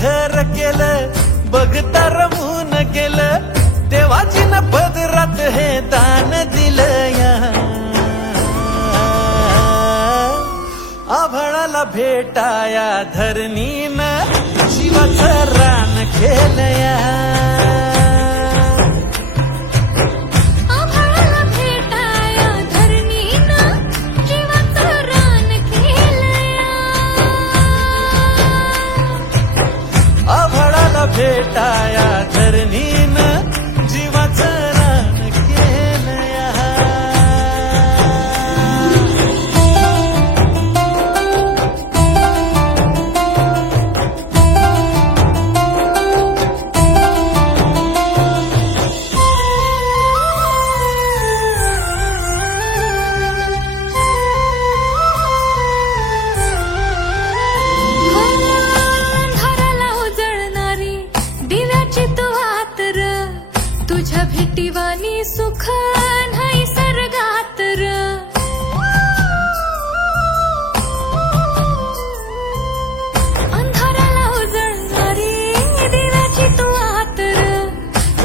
घर केलं बघता रमून गेलं देवाजीनं पदरात हे दान दिलं या आभाळाला भेटाया धरणीनं जीवाचं रान केलं या भेटाया धरणीनं जीवाचं रान केलं या तुझ्या भेटीवानी सुख नाही सर्गात र अंधाराला उजळणारी दिव्याची तू आत र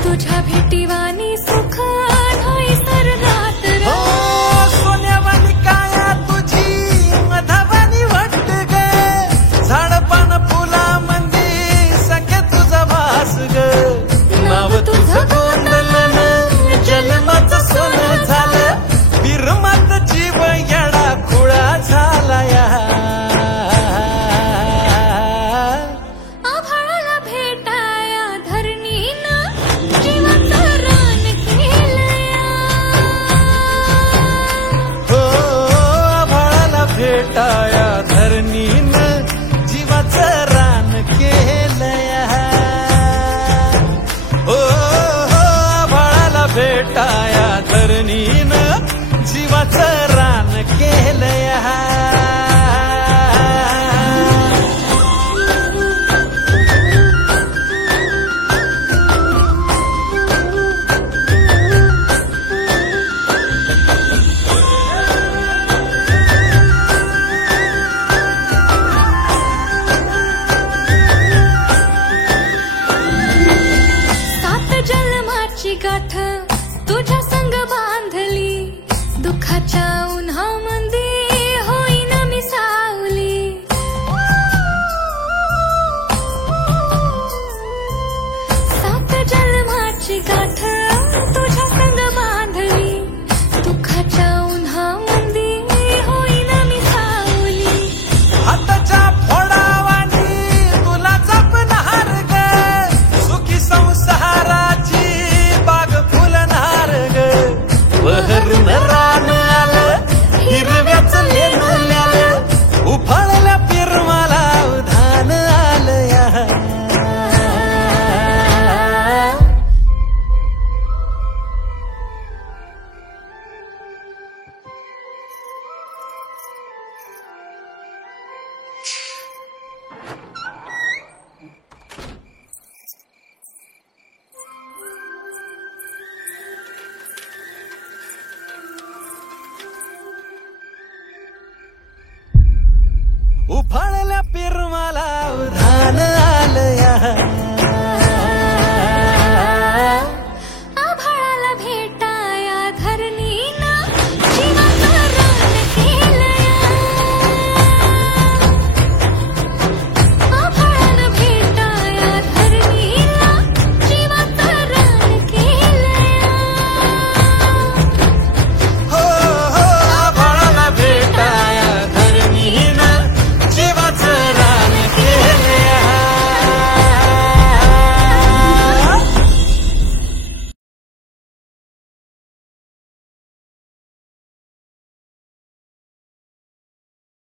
तुझ्या भेटीवानी सुख नाही सर्गात र सोन्यावानी काया तुझी मधावानी वाटत ग झाडपान फुला मंदी संख्या तुझा वास ग नाव तुझं जन्माचं सोनं झालं विरमात जीव येडा खुळा झाला या आभाळाला भेटाया धरणीनं जीवाचं रान केलं या हो आभाळाला भेटाया धरणीनं जीवाचं रान केलं या हो भेटाया धरणीनं जीवाचं रान केलं या सात जन्माची गाठ तुझ्या संग